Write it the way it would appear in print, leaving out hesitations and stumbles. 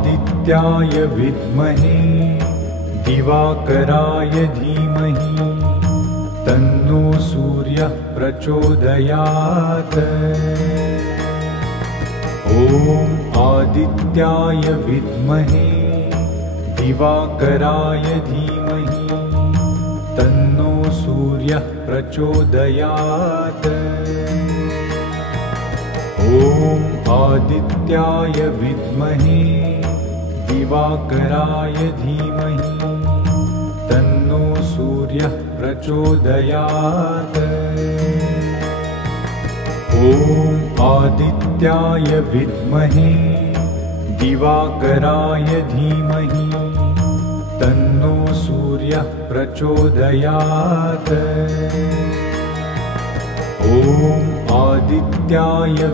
आदित्याय विद्महे दिवाकराय धीमहि तन्नो सूर्यः प्रचोदयात्। ॐ आदित्याय विद्महे दिवाकराय धीमहि तन्नो सूर्यः प्रचोदयात्। ॐ आदित्याय विद्महे दिवाकराय धीमहि तन्नो सूर्यः प्रचोदयात्। ॐ आदित्याय विद्महे दिवाकराय धीमहि तन्नो सूर्यः प्रचोदयात्। ॐ आदित्याय